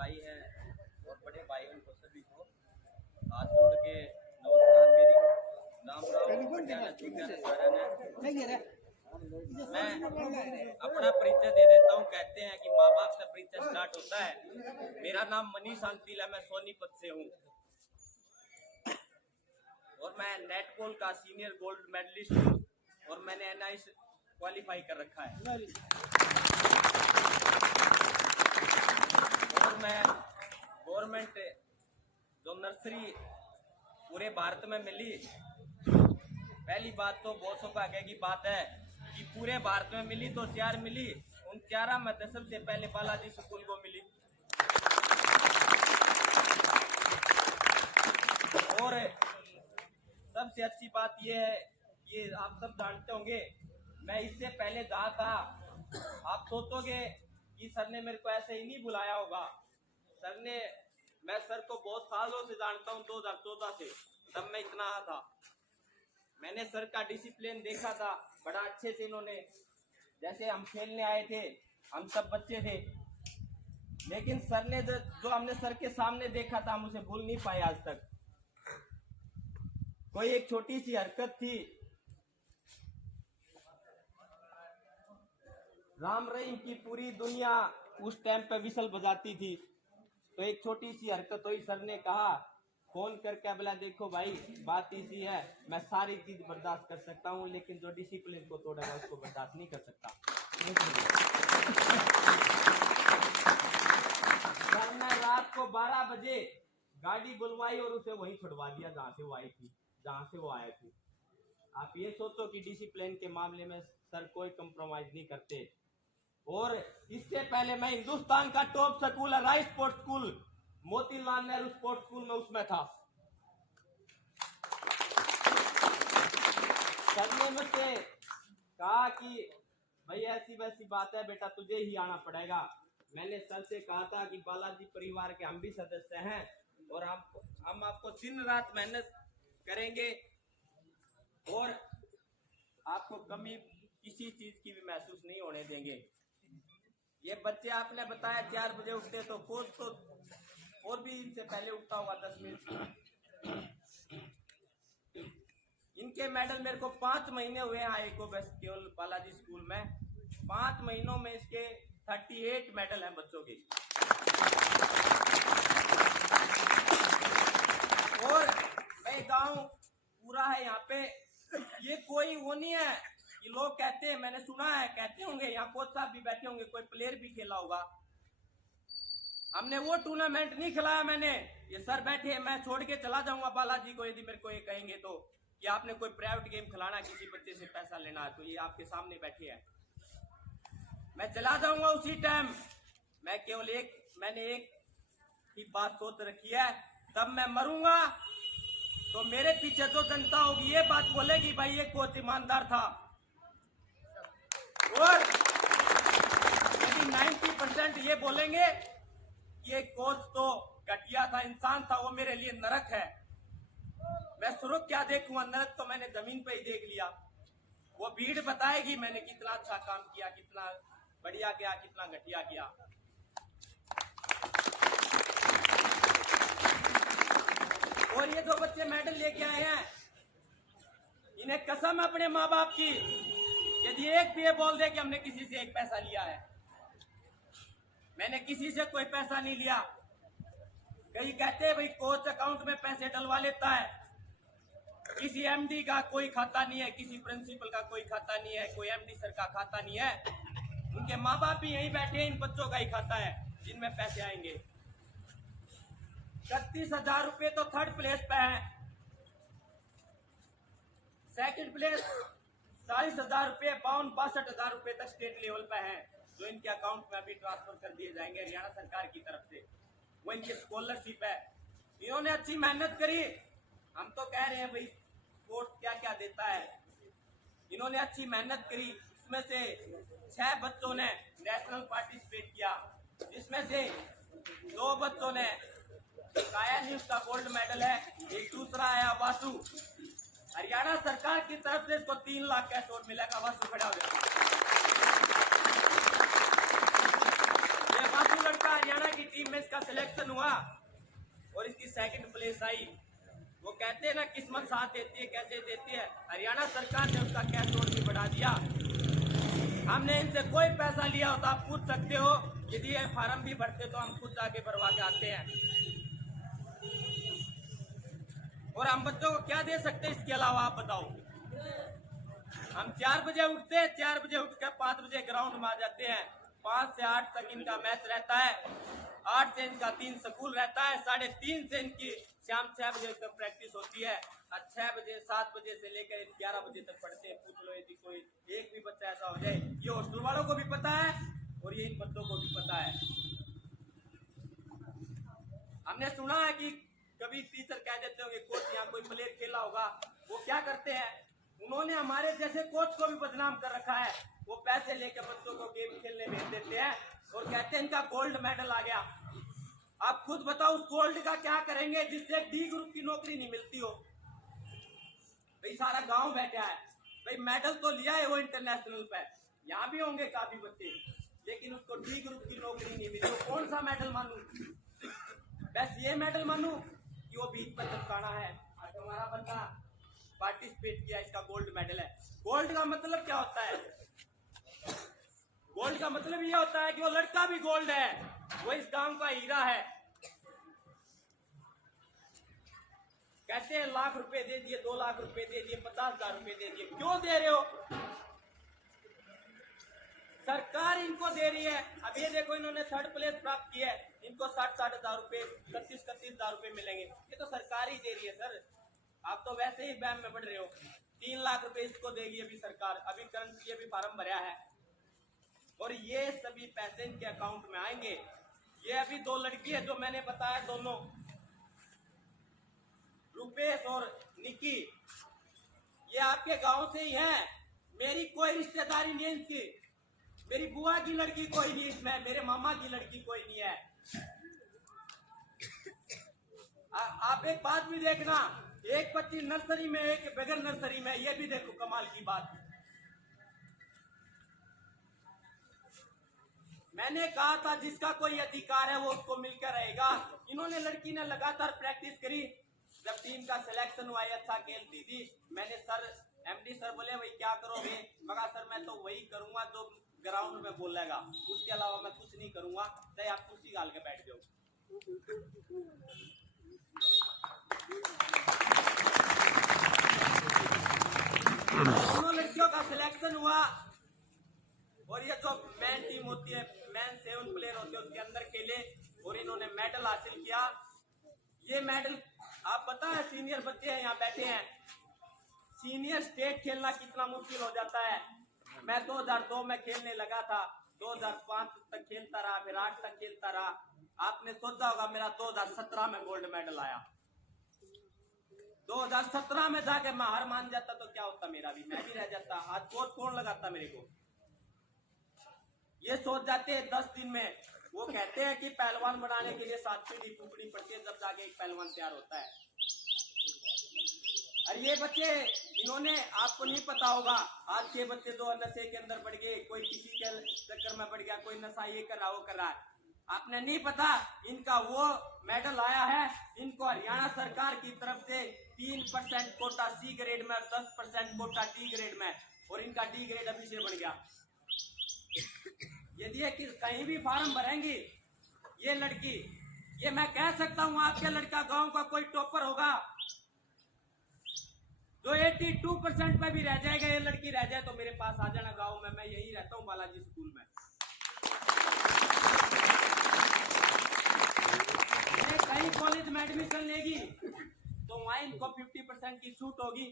भाई हैं और बड़े भाई उनको सभी को हाथ जोड़ के नमस्कार। मेरी नाम मैं अपना परिचय दे देता हूँ। कहते हैं कि माँ बाप से परिचय स्टार्ट होता है। मेरा नाम मनीष अंतिल है, मैं सोनीपत से हूँ और मैं नेटबॉल का सीनियर गोल्ड मेडलिस्ट हूँ और मैंने NIS क्वालिफाई कर रखा है। और मैं गवर्नमेंट जो नर्सरी पूरे भारत में मिली, पहली बात तो बहुत सौभाग्य की बात है कि पूरे भारत में मिली तो 4 मिली, उन 4 में सबसे पहले बालाजी स्कूल को मिली। और सबसे अच्छी बात यह है, ये आप सब जानते होंगे, मैं इससे पहले जहाँ था आप सोचोगे कि सर ने मेरे को ऐसे ही नहीं बुलाया होगा। सर ने, मैं सर को बहुत सालों से जानता हूँ, 2014 से, तब मैं इतना था। मैंने सर का डिसिप्लिन देखा था बड़ा अच्छे से। इन्होंने, जैसे हम खेलने आए थे, हम सब बच्चे थे, लेकिन सर ने जो हमने सर के सामने देखा था हम उसे भूल नहीं पाए आज तक। कोई एक छोटी सी हरकत थी, राम रहीम की पूरी दुनिया उस टाइम पे विसल बजाती थी, तो एक छोटी सी हरकत हुई। सर ने कहा फोन करके, बोला देखो भाई बात इसी है, मैं सारी चीज बर्दाश्त कर सकता हूँ लेकिन जो डिसिप्लिन को तोड़ेगा उसको बर्दाश्त नहीं कर सकता। सर ने रात को 12 बजे गाड़ी बुलवाई और उसे वहीं छुड़वा दिया जहाँ से वो आई थी, जहाँ से वो आए थे। आप ये सोचो कि डिसिप्लिन के मामले में सर कोई कंप्रोमाइज नहीं करते। और इससे पहले मैं हिंदुस्तान का टॉप स्कूल है rice sports school, Motilal Nehru sports school में उसमें था। सर ने मुझसे कहा कि भाई ऐसी वैसी बात है बेटा, तुझे ही आना पड़ेगा। मैंने सर से कहा था कि बालाजी परिवार के हम भी सदस्य हैं और हम आपको दिन रात मेहनत करेंगे और आपको कमी किसी चीज की भी महसूस नहीं होने देंगे। ये बच्चे आपने बताया 4 बजे उठते, तो कोच तो और भी इनसे पहले उठता होगा 10 मिनट। इनके मेडल मेरे को 5 महीने हुए आए को, बस केवल बालाजी स्कूल में 5 महीनों में इसके 38 मेडल हैं बच्चों के। और मैं गांव पूरा है यहाँ पे, ये कोई वो नहीं है कि लोग कहते हैं, मैंने सुना है, कहते होंगे यहाँ कोच साहब भी बैठे होंगे, कोई प्लेयर भी खेला होगा। हमने वो टूर्नामेंट नहीं खिलाया मैंने। ये सर बैठे, मैं छोड़ के चला जाऊंगा बालाजी को यदि मेरे को ये कहेंगे तो कि आपने कोई प्राइवेट गेम खिलाना, किसी बच्चे से पैसा लेना है, तो ये आपके सामने बैठे हैं, मैं चला जाऊंगा उसी टाइम। मैंने एक ही बात सोच रखी है, तब मैं मरूंगा तो मेरे पीछे जो जनता होगी ये बात बोलेगी भाई ये कोच ईमानदार था। और यदि 90% ये बोलेंगे कि ये कोच तो घटिया था, इंसान था, वो मेरे लिए नरक है। मैं स्वर्ग क्या देखूंगा, नरक तो मैंने जमीन पे ही देख लिया। वो भीड़ बताएगी मैंने कितना अच्छा काम किया, कितना बढ़िया किया, कितना घटिया किया। और ये जो बच्चे मेडल लेके आए हैं, इन्हें कसम अपने माँ बाप की, यदि एक भी ये बोल दे कि हमने किसी से एक पैसा लिया है, मैंने किसी से कोई पैसा नहीं लिया। कई कहते हैं भाई कोच अकाउंट में पैसे डलवा लेता है, किसी MD का कोई खाता नहीं है, किसी प्रिंसिपल का कोई खाता नहीं है, कोई MD सर का खाता नहीं है। उनके माँ बाप भी यहीं बैठे हैं, इन बच्चों का ही खाता है जिनमें पैसे आएंगे। 31,000 रुपये तो 3rd प्लेस पे है, 2nd प्लेस 40,000 रुपये, 62,000 रुपये तक स्टेट लेवल पे है, जो इनके अकाउंट में अभी ट्रांसफर कर दिए जाएंगे हरियाणा सरकार की तरफ से। वो इनकी स्कॉलरशिप है। इन्होंने अच्छी मेहनत करी। हम तो कह रहे हैं भाई स्पोर्ट्स क्या क्या देता है। इन्होंने अच्छी मेहनत करी, इसमें से 6 बच्चों ने नेशनल पार्टिसिपेट किया, जिसमें से 2 बच्चों ने काया न्यूज का गोल्ड मेडल है, एक दूसरा आया वासु। हरियाणा सरकार की तरफ से इसको 3 लाख कैश और मिलेगा। वासु खड़ा हो गया। ये वासु लड़का हरियाणा की टीम में इसका का सिलेक्शन हुआ और इसकी सेकंड प्लेस आई। वो कहते हैं ना किस्मत साथ देती है, कैसे देती है। हरियाणा सरकार ने उसका कैश रोड भी बढ़ा दिया। हमने इनसे कोई पैसा लिया हो तो आप पूछ सकते हो, यदि ये फार्म भी भरते तो हम खुद आके भरवा के आते हैं। और हम बच्चों को क्या दे सकते हैं इसके अलावा, आप बताओ। हम 4 बजे उठते हैं, 4 बजे उठकर 5 बजे ग्राउंड में आ जाते हैं। 5 से 8 तक इनका मैच रहता है, 8 से इनका 3 स्कूल रहता है, 3:30 से इनकी शाम 6 बजे तक प्रैक्टिस होती है। और 6 बजे 7 बजे से लेकर 11 बजे तक पढ़ते हैं। पूछ लो यदि कोई एक भी बच्चा ऐसा हो जाए, ये हॉस्टल वालों को भी पता है और ये इन बच्चों को भी पता है। हमने सुना है कि कभी टीचर कह देते होंगे कोच यहाँ कोई प्लेयर खेला होगा, वो क्या करते हैं, उन्होंने हमारे जैसे कोच को भी बदनाम कर रखा है। वो पैसे लेकर बच्चों को गेम खेलने भेज देते हैं और कहते हैं इनका गोल्ड मेडल आ गया। आप खुद बताओ उस गोल्ड का क्या करेंगे जिससे डी ग्रुप की नौकरी नहीं मिलती हो। भाई सारा गांव बैठा है, भाई मेडल तो लिया है वो इंटरनेशनल पे, यहाँ भी होंगे काफी बच्चे, लेकिन उसको डी ग्रुप की नौकरी नहीं मिली। वो कौन सा मेडल मानू, बस ये मेडल मानू कि वो बीच पर चिपकाना है। आज हमारा बच्चा पार्टिसिपेट किया, इसका गोल्ड मेडल है। गोल्ड का मतलब क्या होता है, गोल्ड का मतलब ये होता है कि वो लड़का भी गोल्ड है, वो इस गांव का हीरा है। कहते हैं लाख रुपए दे दिए, 2 लाख रुपए दे दिए, 50,000 रुपए दे दिए, क्यों दे रहे हो, सरकार इनको दे रही है। अब ये देखो इन्होंने 3rd प्लेस प्राप्त की है, इनको 60,000 रुपए 31,000 रुपए मिलेंगे, ये तो सरकार ही दे रही है सर। आप तो वैसे ही बैम में बढ़ रहे हो। 3 लाख रुपए इसको देगी अभी सरकार, अभी करंट ये भी फार्म भरा है और ये सभी पैसे इनके अकाउंट में आएंगे। ये अभी 2 लड़की है जो मैंने बताया, दोनों रुपेश और निकी, ये आपके गांव से ही हैं। मेरी कोई रिश्तेदारी नहीं है इनकी, मेरी बुआ की लड़की कोई नहीं इसमें, मेरे मामा की लड़की कोई नहीं है। आप एक बात भी देखना, एक बच्ची नर्सरी में, एक बगैर नर्सरी में, ये भी देखो कमाल की बात। मैंने कहा था जिसका कोई अधिकार है वो उसको मिलकर रहेगा। इन्होंने लड़की ने लगातार प्रैक्टिस करी, जब टीम का सिलेक्शन हुआ अच्छा खेलती थी। मैंने सर एमडी सर बोले भाई क्या करोगे, मगर सर मैं तो वही करूंगा जो ग्राउंड में बोलेगा, उसके अलावा मैं कुछ नहीं करूंगा, चाहे आप कुर्सी डाल के बैठ जाओ। दोनों लड़कियों का सिलेक्शन हुआ और ये जो मैन टीम होती है, मैन 7 प्लेयर होते हैं, उसके अंदर खेले और इन्होंने मेडल हासिल किया। ये मेडल आप पता है, सीनियर बच्चे हैं यहाँ बैठे हैं, सीनियर स्टेट खेलना कितना मुश्किल हो जाता है। मैं 2002 में खेलने लगा था, 2005 तक खेलता रहा, फिर 8 तक खेलता रहा। आपने सोचा होगा मेरा 2017 में गोल्ड मेडल आया। 2017 में जाके मैं हार मान जाता तो क्या होता, मेरा भी, मैं भी रह जाता। आज कोच कौन लगाता मेरे को। ये सोच जाते हैं 10 दिन में। वो कहते हैं कि पहलवान बनाने के लिए 7 पीढ़ी फूकनी पड़ती है, जब जाके एक पहलवान तैयार होता है। और ये बच्चे, इन्होंने, आपको नहीं पता होगा, आज के बच्चे तो नशे के अंदर पड़ गए, कोई किसी के चक्कर में पड़ गया, कोई नशा ये कर रहा वो कर रहा है। आपने नहीं पता इनका वो मेडल आया है, इनको हरियाणा सरकार की तरफ से 3% कोटा सी ग्रेड में, 10% कोटा डी ग्रेड में, और इनका डी ग्रेड अभी से बढ़ गया। यदि ये कहीं भी फार्म भरेंगी ये लड़की, ये मैं कह सकता हूँ आपके लड़का गांव का कोई टॉपर होगा जो 82% पे भी रह जाएगा, ये लड़की रह जाए तो मेरे पास आ जाना गांव में, मैं यही रहता हूँ बालाजी स्कूल में। ये कहीं कॉलेज में एडमिशन लेगी तो वहां इनको 50% की छूट होगी,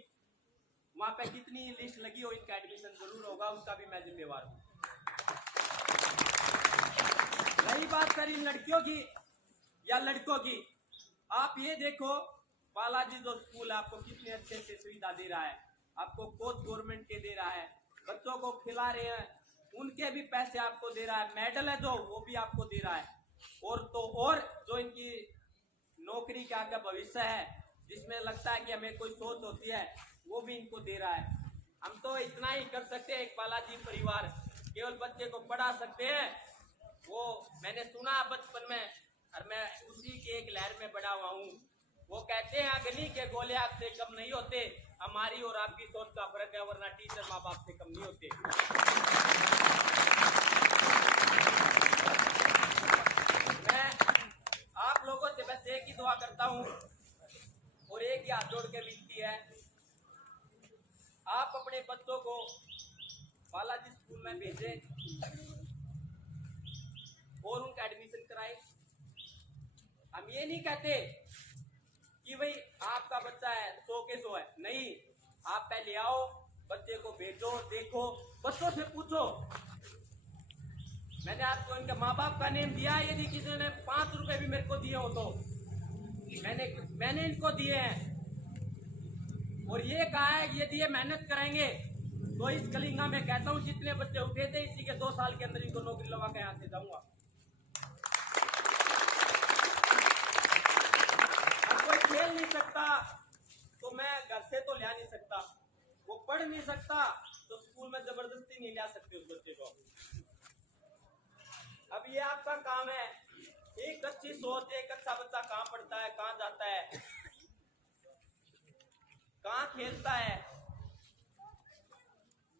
वहां पे कितनी लिस्ट लगी हो इनका एडमिशन जरूर होगा, उसका भी मैं जिम्मेवार हूँ। रही बात करी लड़कियों की या लड़कों की, आप ये देखो बालाजी जो स्कूल है आपको कितने अच्छे से सुविधा दे रहा है, आपको कोच गवर्नमेंट के दे रहा है, बच्चों को खिला रहे हैं, उनके भी पैसे आपको दे रहा है, मेडल है जो वो भी आपको दे रहा है, और जो इनकी नौकरी का आगे भविष्य है जिसमें लगता है कि हमें कोई सोच होती है, वो भी इनको दे रहा है। हम तो इतना ही कर सकते हैं, एक बालाजी परिवार केवल बच्चे को पढ़ा सकते हैं। वो मैंने सुना बचपन में और मैं उसी के एक लहर में बड़ा हुआ हूँ। वो कहते हैं गली के गोले आपसे कम नहीं होते, हमारी और आपकी सोच का फर्क है, वरना टीचर माँ बाप से कम नहीं होते। मैं आप लोगों से बस एक ही दुआ करता हूँ और एक ही हाथ जोड़ के विनती है, आप अपने बच्चों को बालाजी स्कूल में भेजें और उनका एडमिशन कराएं। हम ये नहीं कहते कि भाई आपका बच्चा है 100 के 100 है, नहीं, आप पहले आओ, बच्चे को भेजो, देखो, बच्चों से पूछो। मैंने आपको इनके माँ बाप का नेम दिया, यदि किसी ने 5 रुपए भी मेरे को दिए हो तो मैंने इनको दिए हैं, और ये कहा है कि यदि ये मेहनत करेंगे तो इस कलिंगा में कहता हूँ जितने बच्चे उठे थे इसी के 2 साल के अंदर इनको नौकरी लगा के यहाँ से जाऊंगा। कोई खेल नहीं सकता तो मैं घर से तो ला नहीं सकता, वो पढ़ नहीं सकता तो स्कूल में जबरदस्ती नहीं ला सकते उस बच्चे को। अब ये आपका काम है, एक अच्छी सोच, एक अच्छा बच्चा कहाँ पढ़ता है, कहाँ जाता है, कहाँ खेलता है,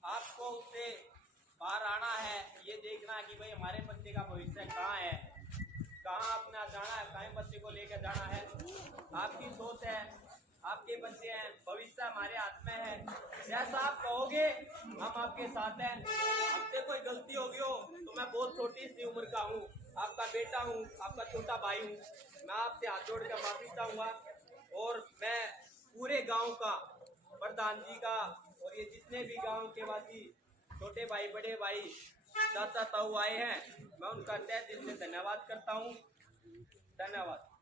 आपको उससे बाहर आना है, ये देखना है कि भाई हमारे बच्चे का भविष्य कहाँ है, कहाँ अपना जाना है, कहाँ बच्चे को लेकर जाना है। आपकी सोच है, आपके बच्चे हैं, भविष्य हमारे हाथ में है, जैसा आप कहोगे हम आपके साथ हैं। हमसे कोई गलती होगी हो तो मैं बहुत छोटी सी उम्र का हूँ, आपका बेटा हूँ, आपका छोटा भाई हूँ, मैं आपसे हाथ जोड़ कर माफी चाहूँगा। और मैं पूरे गांव का, प्रधान जी का और ये जितने भी गांव के वासी, छोटे भाई, बड़े भाई, चाचा ताऊ आए हैं, मैं उनका तहे दिल से धन्यवाद करता हूँ। धन्यवाद।